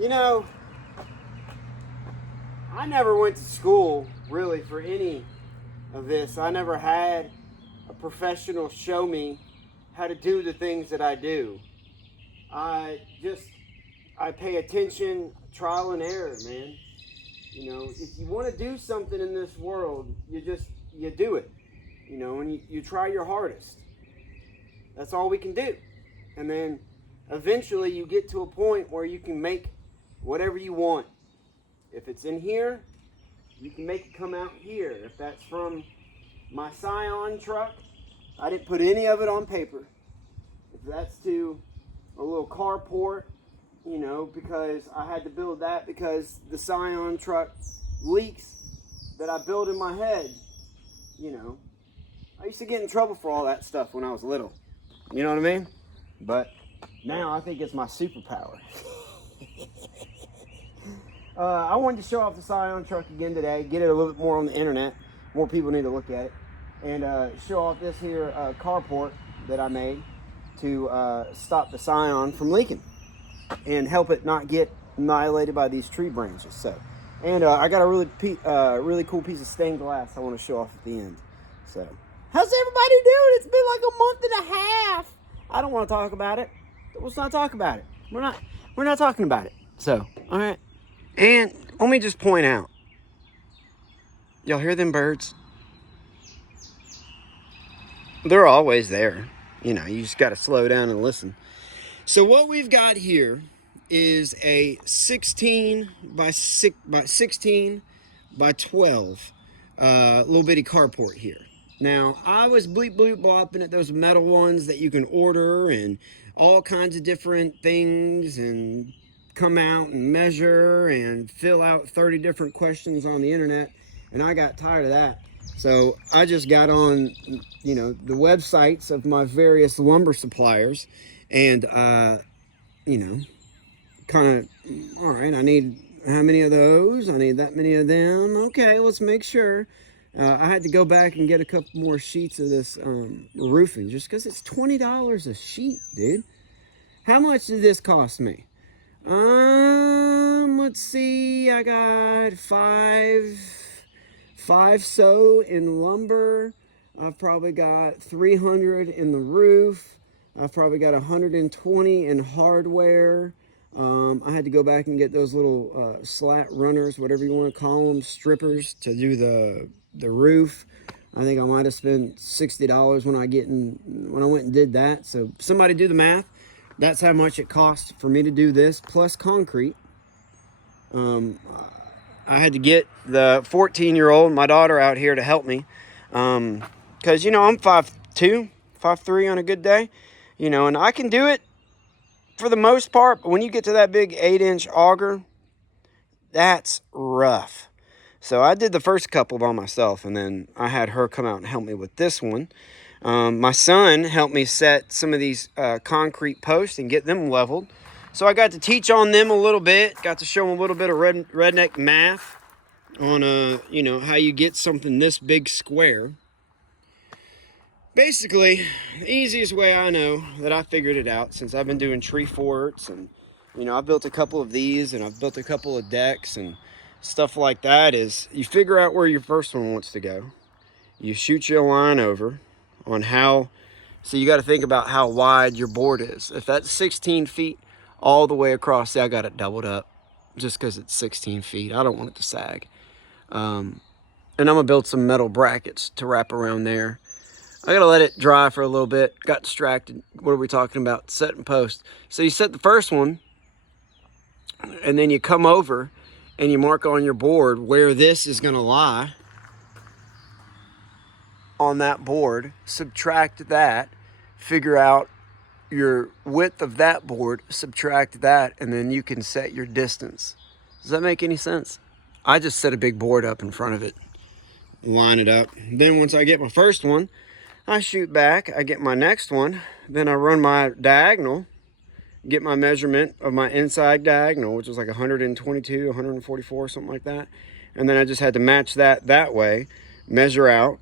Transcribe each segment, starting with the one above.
You know, I never went to school really for any of this. I never had a professional show me how to do the things that I do. I pay attention, trial and error, man. You know, if you want to do something in this world, you do it. You know, and you try your hardest. That's all we can do. And then eventually you get to a point where you can make whatever you want. If it's in here, you can make it come out here. If that's from my Scion truck, I didn't put any of it on paper. If that's to a little carport, you know, because I had to build that because the Scion truck leaks that I built in my head, you know. I used to get in trouble for all that stuff when I was little. You know what I mean? But now I think it's my superpower. I wanted to show off the Scion truck again today, get it a little bit more on the internet. More people need to look at it. And show off this here carport that I made to stop the Scion from leaking and help it not get annihilated by these tree branches. So, and I got a really cool piece of stained glass I want to show off at the end. So, how's everybody doing? It's been like a month and a half. I don't want to talk about it. Let's not talk about it. We're not talking about it. So, all right. And let me just point out. Y'all hear them birds? They're always there. You know, you just got to slow down and listen. So what we've got here is a 16 by 16 by 12 little bitty carport here. Now, I was bleep bloop blopping at those metal ones that you can order and all kinds of different things and come out and measure and fill out 30 different questions on the internet, and I got tired of that. So I just got on, you know, the websites of my various lumber suppliers and, you know, kind of, all right, I need how many of those? I need that many of them. Okay, let's make sure. I had to go back and get a couple more sheets of this roofing just because it's $20 a sheet, dude. How much did this cost me? Let's see, I got five so in lumber. I've probably got 300 in the roof. I've probably got 120 in hardware. I had to go back and get those little slat runners, whatever you want to call them, strippers to do the roof. I think I might have spent $60 when I went and did that. So somebody do the math. That's how much it cost for me to do this, plus concrete. I had to get the 14-year-old, my daughter, out here to help me. Because, you know, I'm 5'2", 5'3" on a good day. You know, and I can do it for the most part. But when you get to that big 8-inch auger, that's rough. So I did the first couple by myself, and then I had her come out and help me with this one. My son helped me set some of these concrete posts and get them leveled. So I got to teach on them a little bit, got to show them a little bit of redneck math on, you know, how you get something this big square. Basically, the easiest way I know that I figured it out, since I've been doing tree forts and, you know, I built a couple of these and I've built a couple of decks and stuff like that, is you figure out where your first one wants to go. You shoot your line over on how, so you got to think about how wide your board is. If that's 16 feet all the way across, see, I got it doubled up just because it's 16 feet. I don't want it to sag. And I'm going to build some metal brackets to wrap around there. I got to let it dry for a little bit. Got distracted. What are we talking about? Set and post. So you set the first one, and then you come over and you mark on your board where this is going to lie on that board. Subtract that. Figure out your width of that board. Subtract that, and then you can set your distance. Does that make any sense? I just set a big board up in front of it. Line it up. Then once I get my first one, I shoot back, I get my next one, then I run my diagonal, get my measurement of my inside diagonal, which was like 122, 144, something like that. And then I just had to match that way, measure out,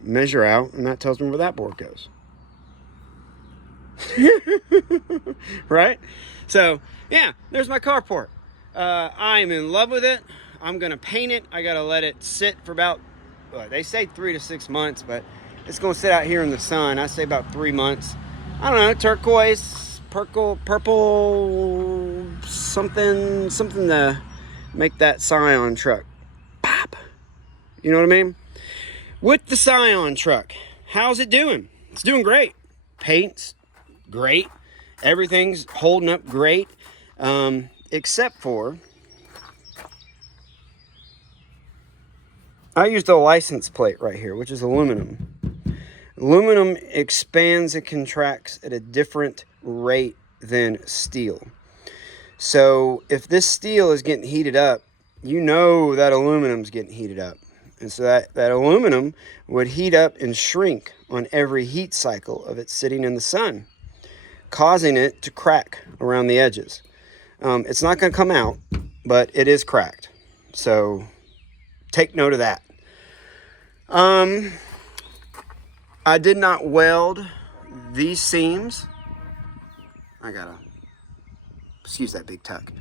and that tells me where that board goes. Right? So, yeah, there's my carport. I'm in love with it. I'm gonna paint it. I gotta let it sit for about, they say 3 to 6 months, but it's gonna sit out here in the sun. I say about 3 months. I don't know, turquoise, purple, something to make that Scion truck pop. You know what I mean? With the Scion truck, how's it doing? It's doing great. Paint's great. Everything's holding up great, except for I used a license plate right here, which is aluminum. Aluminum expands and contracts at a different rate than steel. So if this steel is getting heated up, you know that aluminum's getting heated up. And so that aluminum would heat up and shrink on every heat cycle of it sitting in the sun, causing it to crack around the edges. It's not going to come out, but it is cracked. So take note of that. I did not weld these seams. Excuse that big tuck.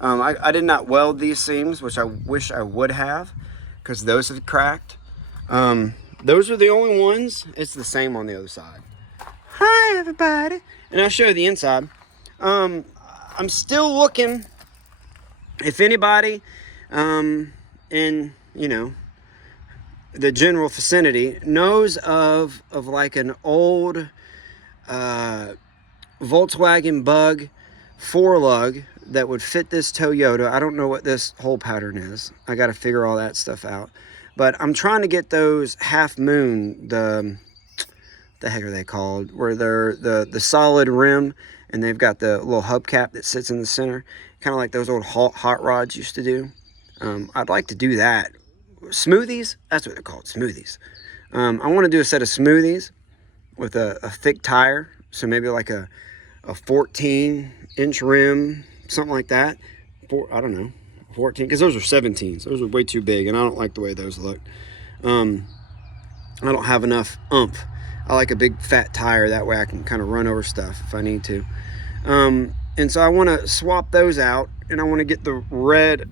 I did not weld these seams, which I wish I would have, because those have cracked. Those are the only ones. It's the same on the other side. Hi, everybody. And I'll show you the inside. I'm still looking. If anybody in, the general vicinity knows of like an old Volkswagen Bug 4-lug that would fit this Toyota. I don't know what this hole pattern is. I got to figure all that stuff out. But I'm trying to get those Half Moon, the heck are they called? Where they're the solid rim and they've got the little hubcap that sits in the center, kind of like those old hot rods used to do. I'd like to do that. Smoothies, that's what they're called, smoothies. I want to do a set of smoothies with a thick tire, so maybe like a 14-inch rim, something like that. I don't know, 14, because those are 17s. Those are way too big, and I don't like the way those look. I don't have enough oomph. I like a big fat tire, that way I can kind of run over stuff if I need to. And so I want to swap those out, and I want to get the red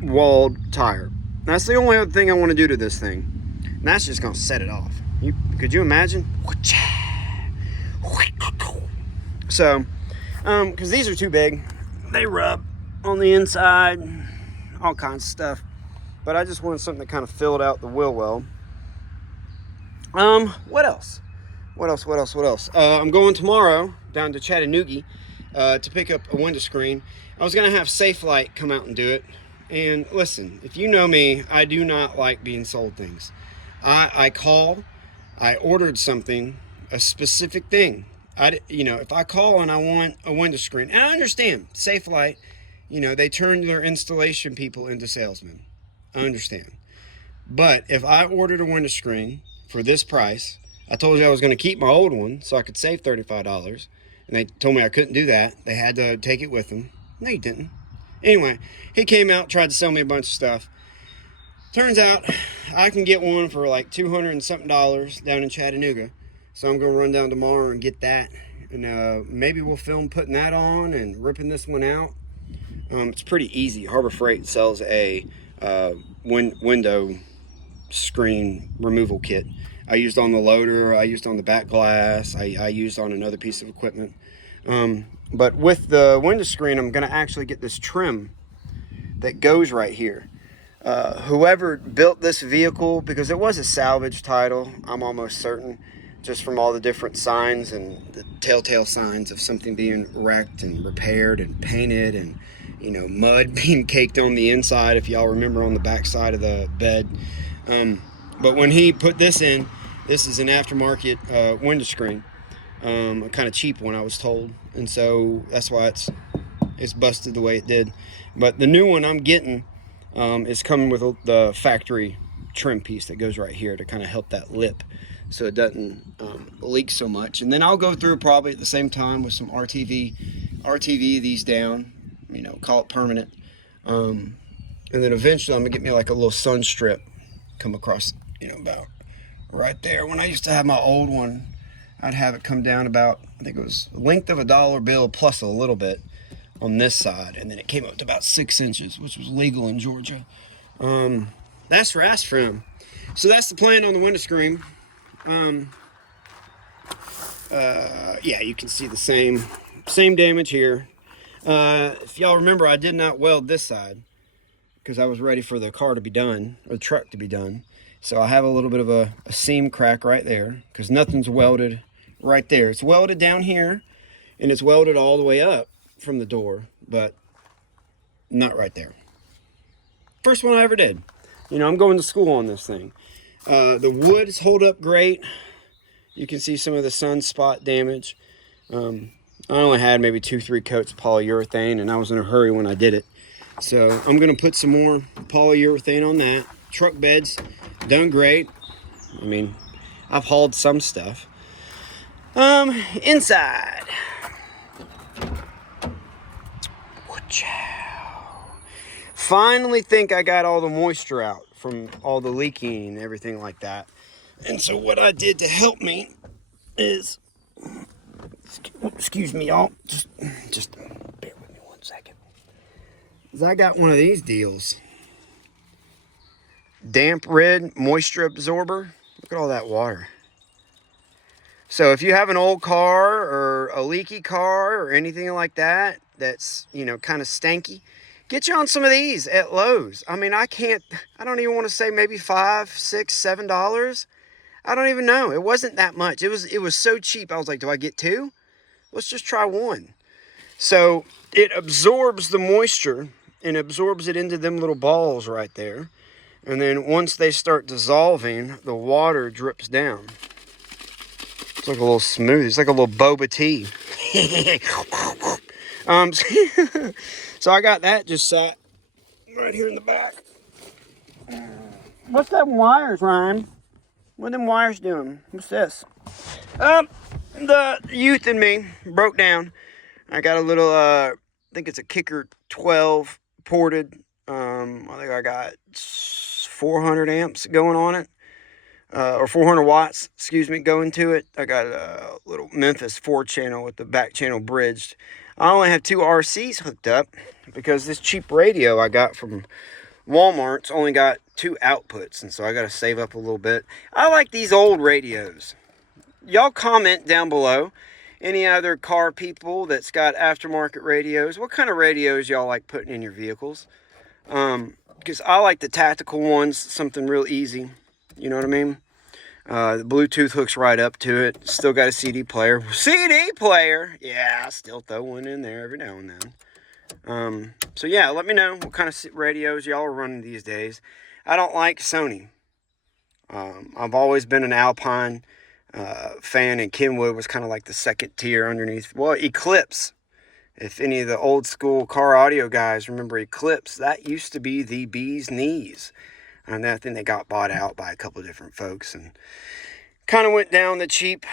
walled tire. That's the only other thing I want to do to this thing. And that's just going to set it off. Could you imagine? So, because these are too big. They rub on the inside. All kinds of stuff. But I just wanted something that kind of filled out the wheel well. What else? I'm going tomorrow down to Chattanooga to pick up a window screen. I was going to have Safelite come out and do it. And listen, if you know me, I do not like being sold things. I ordered something, a specific thing. If I call and I want a window screen, and I understand, Safelite, they turn their installation people into salesmen. I understand. But if I ordered a window screen for this price, I told you I was going to keep my old one so I could save $35. And they told me I couldn't do that. They had to take it with them. No, you didn't. Anyway, he came out, tried to sell me a bunch of stuff. Turns out I can get one for like $200 and something down in Chattanooga. So I'm going to run down tomorrow and get that. And maybe we'll film putting that on and ripping this one out. It's pretty easy. Harbor Freight sells a window screen removal kit. I used on the loader. I used on the back glass. I used on another piece of equipment. But with the window screen, I'm going to actually get this trim that goes right here. Whoever built this vehicle, because it was a salvage title, I'm almost certain, just from all the different signs and the telltale signs of something being wrecked and repaired and painted and, mud being caked on the inside, if y'all remember, on the back side of the bed. But when he put this in, this is an aftermarket window screen. A kind of cheap one, I was told, and so that's why it's busted the way it did. But the new one I'm getting is coming with the factory trim piece that goes right here to kind of help that lip so it doesn't leak so much. And then I'll go through probably at the same time with some RTV these down, call it permanent. And then eventually I'm gonna get me like a little sun strip come across, about right there. When I used to have my old one, I'd have it come down about, I think it was the length of a dollar bill plus a little bit. on this side, and then it came up to about 6 inches, which was legal in Georgia. That's rust from. So that's the plan on the window screen. Yeah, you can see the same damage here. If y'all remember, I did not weld this side because I was ready for the car to be done, or the truck to be done. So I have a little bit of a seam crack right there because nothing's welded right there. It's welded down here, and it's welded all the way up from the door, but not right there. First one I ever did. You know, I'm going to school on this thing. The woods hold up great. You can see some of the sunspot damage. I only had maybe 2-3 coats of polyurethane, and I was in a hurry when I did it. So I'm going to put some more polyurethane on that. Truck beds, done great. I mean, I've hauled some stuff. Inside. Finally think I got all the moisture out from all the leaking and everything like that. And so what I did to help me is, excuse me y'all, just bear with me 1 second. Is I got one of these deals. Damp red moisture absorber. Look at all that water. So if you have an old car or a leaky car or anything like that, that's, you know, kind of stanky, get you on some of these at Lowe's. I mean, I don't even want to say maybe $5, $6, $7. I don't even know. It wasn't that much. It was so cheap. I was like, do I get 2? Let's just try 1. So it absorbs the moisture and absorbs it into them little balls right there. And then once they start dissolving, the water drips down. It's like a little smoothie. It's like a little boba tea. So I got that just sat right here in the back. What's that wires, Ryan? What are them wires doing? What's this? The youth in me broke down. I got a little, I think it's a Kicker 12 ported. I think I got 400 amps going on it. Or 400 watts, excuse me, going to it. I got a little Memphis 4-channel with the back channel bridged. I only have 2 RCs hooked up because this cheap radio I got from Walmart's only got 2 outputs, and so I got to save up a little bit. I like these old radios. Y'all comment down below. Any other car people that's got aftermarket radios, what kind of radios y'all like putting in your vehicles? Because I like the tactical ones, something real easy. You know what I mean? The Bluetooth hooks right up to it. Still got a CD player. CD player! Yeah, I still throw one in there every now and then. So yeah, let me know what kind of radios y'all are running these days. I don't like Sony. I've always been an Alpine fan, and Kenwood was kind of like the second tier underneath. Well, Eclipse. If any of the old school car audio guys remember Eclipse, that used to be the bee's knees. And I think they got bought out by a couple of different folks and kind of went down the cheap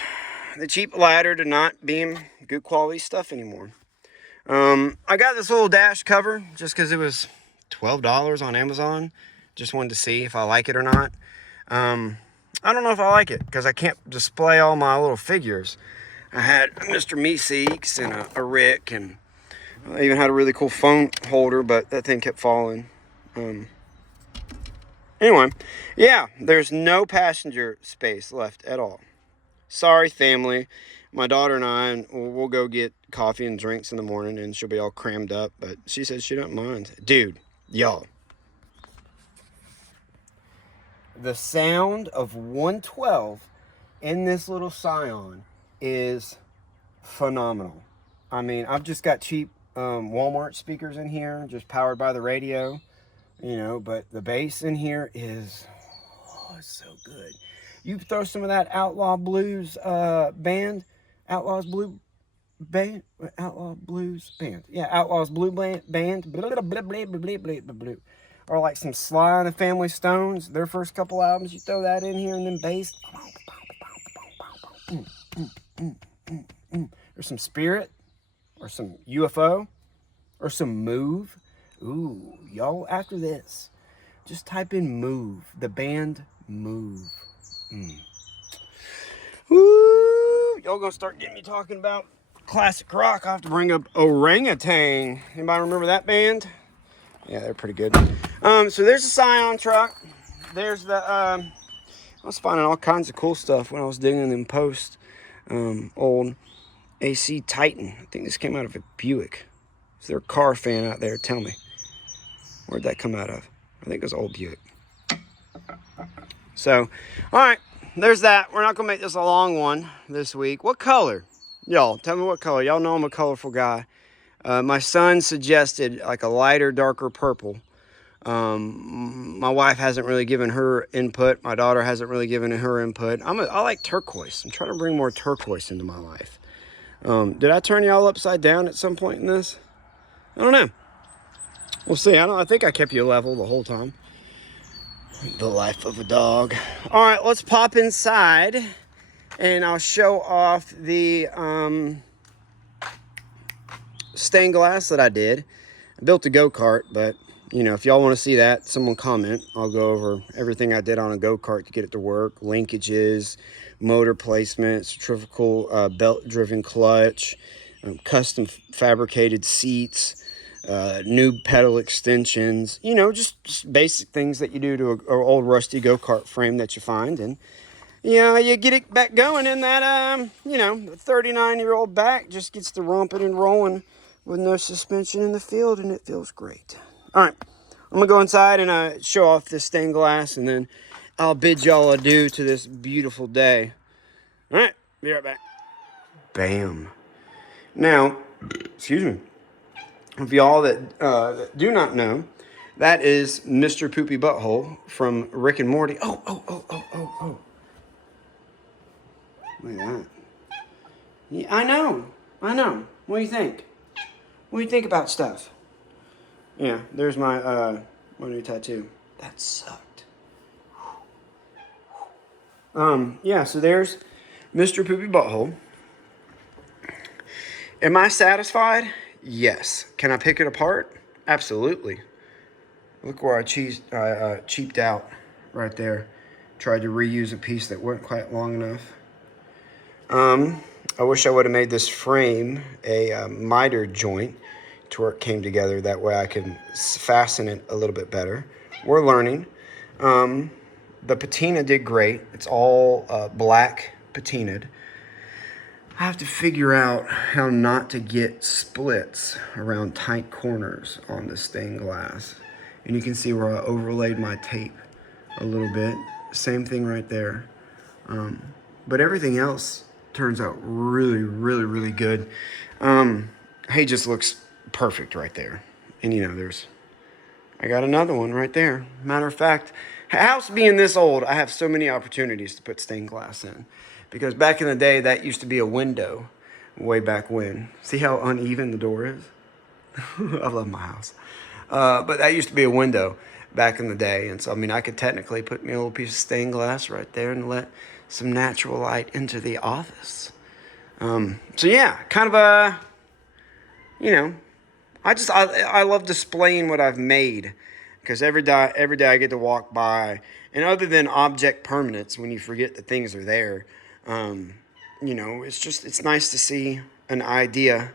ladder to not being good quality stuff anymore. I got this little dash cover just because it was $12 on Amazon. Just wanted to see if I like it or not. I don't know if I like it because I can't display all my little figures. I had Mr. Meeseeks and a Rick, and I even had a really cool phone holder, but that thing kept falling. Anyway, yeah, there's no passenger space left at all. Sorry, family. My daughter and I, we'll go get coffee and drinks in the morning, and she'll be all crammed up, but she says she don't mind. Dude, y'all. The sound of 112 in this little Scion is phenomenal. I mean, I've just got cheap Walmart speakers in here, just powered by the radio. You know, but the bass in here is, it's so good. You throw some of that Outlaw Blues band, Outlaws Blues Band, yeah, Outlaws Blue Band, blah, blah, blah, blah, blah, blah, blah, blah. Or like some Sly and the Family Stones, their first couple albums, you throw that in here, and then bass. Or some Spirit, or some UFO, or some Move. Ooh, y'all, after this, just type in Move, the band Move. Woo! Y'all gonna start getting me talking about classic rock. I have to bring up Orangutan. Anybody remember that band? Yeah, they're pretty good. So there's the Scion truck. There's the, I was finding all kinds of cool stuff when I was digging in post. Old AC Titan. I think this came out of a Buick. Is there a car fan out there? Tell me. Where'd that come out of? I think it was old Buick. So, all right, there's that. We're not gonna make this a long one this week. What color? Y'all, tell me what color. Y'all know I'm a colorful guy. My son suggested like a lighter, darker purple. My wife hasn't really given her input. My daughter hasn't really given her input. I like turquoise. I'm trying to bring more turquoise into my life. Did I turn y'all upside down at some point in this? I don't know. We'll see. I think I kept you level the whole time. The life of a dog. All right, let's pop inside and I'll show off the stained glass that I did. I built a go-kart, but you know, if y'all want to see that, someone comment. I'll go over everything I did on a go-kart to get it to work. Linkages, motor placement, centrifugal belt-driven clutch, custom fabricated seats, new pedal extensions, you know, just basic things that you do to an old rusty go-kart frame that you find. And, you know, you get it back going and that, you know, the 39-year-old back just gets to romping and rolling with no suspension in the field, and it feels great. All right, I'm going to go inside and show off this stained glass, and then I'll bid y'all adieu to this beautiful day. All right, be right back. Bam. Now, excuse me. For y'all that do not know, that is Mr. Poopy Butthole from Rick and Morty. Oh. Look at that. Yeah, I know. What do you think? What do you think about stuff? Yeah, there's my new tattoo. That sucked. Yeah, so there's Mr. Poopy Butthole. Am I satisfied? Yes. Can I pick it apart? Absolutely. Look where I cheaped out right there. Tried to reuse a piece that wasn't quite long enough. I wish I would have made this frame a miter joint to where it came together. That way I can fasten it a little bit better. We're learning. The patina did great. It's all black patinaed. I have to figure out how not to get splits around tight corners on the stained glass. And you can see where I overlaid my tape a little bit. Same thing right there. But everything else turns out really good. Hey, just looks perfect right there. And you know, I got another one right there. Matter of fact, house being this old, I have so many opportunities to put stained glass in. Because back in the day, that used to be a window way back when. See how uneven the door is? I love my house. But that used to be a window back in the day. And so, I mean, I could technically put me a little piece of stained glass right there and let some natural light into the office. So, yeah, kind of a, you know, I love displaying what I've made. Because every day I get to walk by. And other than object permanence, when you forget that things are there, you know, it's nice to see an idea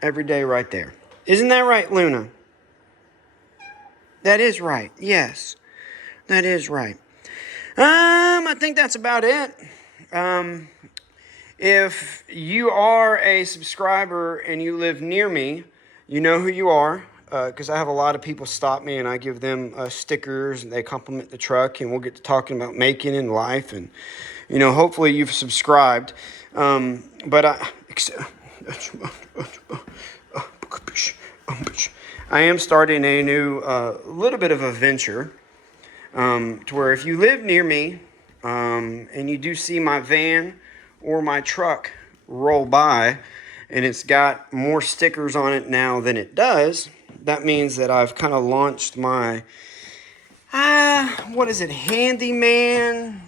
every day right there. Isn't that right, Luna? That is right. Yes, that is right. I think that's about it. If you are a subscriber and you live near me, you know who you are. Because I have a lot of people stop me and I give them stickers and they compliment the truck, and we'll get to talking about making and life, and you know, hopefully you've subscribed. But I am starting a new little bit of a venture to where if you live near me and you do see my van or my truck roll by and it's got more stickers on it now than it does, that means that I've kind of launched my, handyman,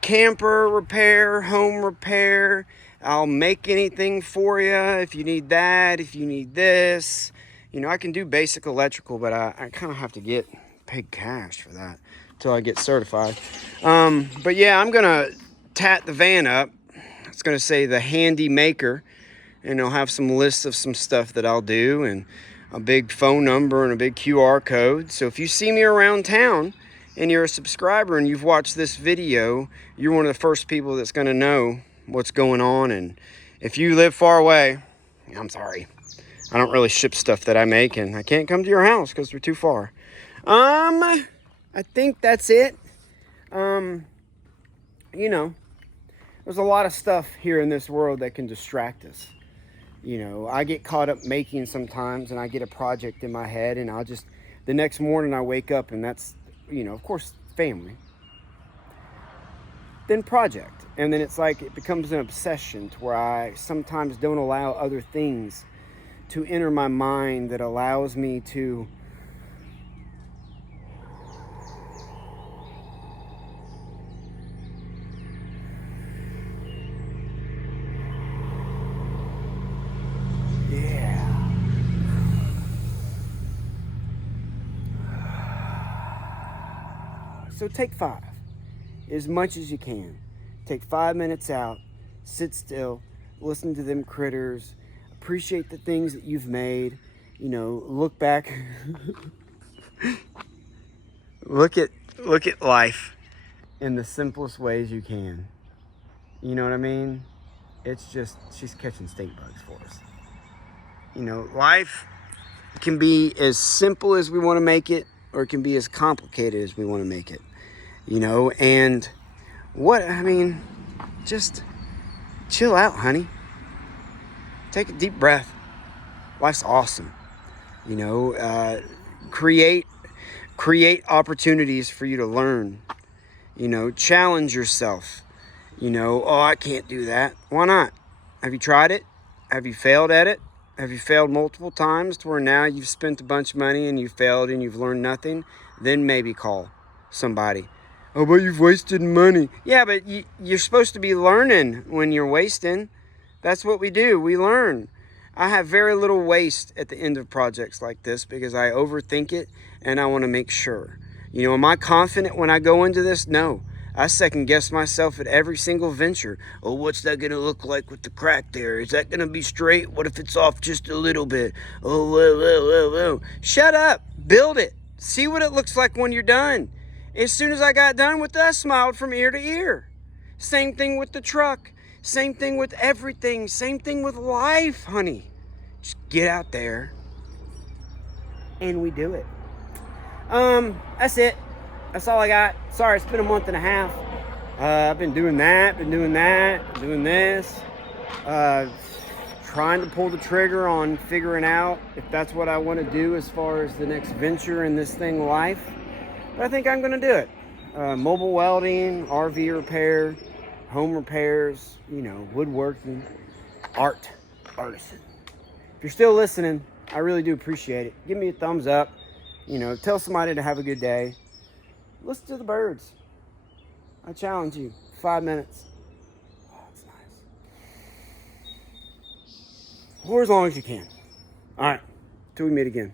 camper repair, home repair. I'll make anything for you if you need that, if you need this. You know, I can do basic electrical, but I kind of have to get paid cash for that until I get certified. But yeah, I'm going to tat the van up. It's going to say the handy maker, and it'll have some lists of some stuff that I'll do, and a big phone number and a big QR code. So if you see me around town and you're a subscriber and you've watched this video, you're one of the first people that's going to know what's going on. And if you live far away, I'm sorry, I don't really ship stuff that I make, and I can't come to your house because we're too far. I think that's it. You know, there's a lot of stuff here in this world that can distract us. You know, I get caught up making sometimes, and I get a project in my head, and the next morning I wake up, and that's, you know, of course, family. Then project. And then it's like it becomes an obsession to where I sometimes don't allow other things to enter my mind that allows me to So take 5, as much as you can. Take 5 minutes out, sit still, listen to them critters, appreciate the things that you've made, you know, look back, look at life in the simplest ways you can. You know what I mean? It's just, she's catching stink bugs for us. You know, life can be as simple as we want to make it, or it can be as complicated as we want to make it, you know. And just chill out, honey. Take a deep breath. Life's awesome, you know. Create opportunities for you to learn, you know. Challenge yourself, you know. Oh, I can't do that. Why not? Have you tried it? Have you failed at it? Have you failed multiple times to where now you've spent a bunch of money and you failed and you've learned nothing? Then maybe call somebody. Oh, but you've wasted money. Yeah, but you're supposed to be learning when you're wasting. That's what we do. We learn. I have very little waste at the end of projects like this because I overthink it and I want to make sure. You know, am I confident when I go into this? No. I second guess myself at every single venture. Oh, what's that going to look like with the crack there? Is that going to be straight? What if it's off just a little bit? Oh, whoa. Shut up. Build it. See what it looks like when you're done. As soon as I got done with that, I smiled from ear to ear. Same thing with the truck. Same thing with everything. Same thing with life, honey. Just get out there and we do it. That's it. That's all I got. Sorry, it's been a month and a half. I've been doing that, doing this. Trying to pull the trigger on figuring out if that's what I want to do as far as the next venture in this thing, life. But I think I'm going to do it. Mobile welding, RV repair, home repairs, you know, woodworking, artisan. If you're still listening, I really do appreciate it. Give me a thumbs up. You know, tell somebody to have a good day. Listen to the birds. I challenge you. 5 minutes. Oh, that's nice. Or as long as you can. All right. Till we meet again.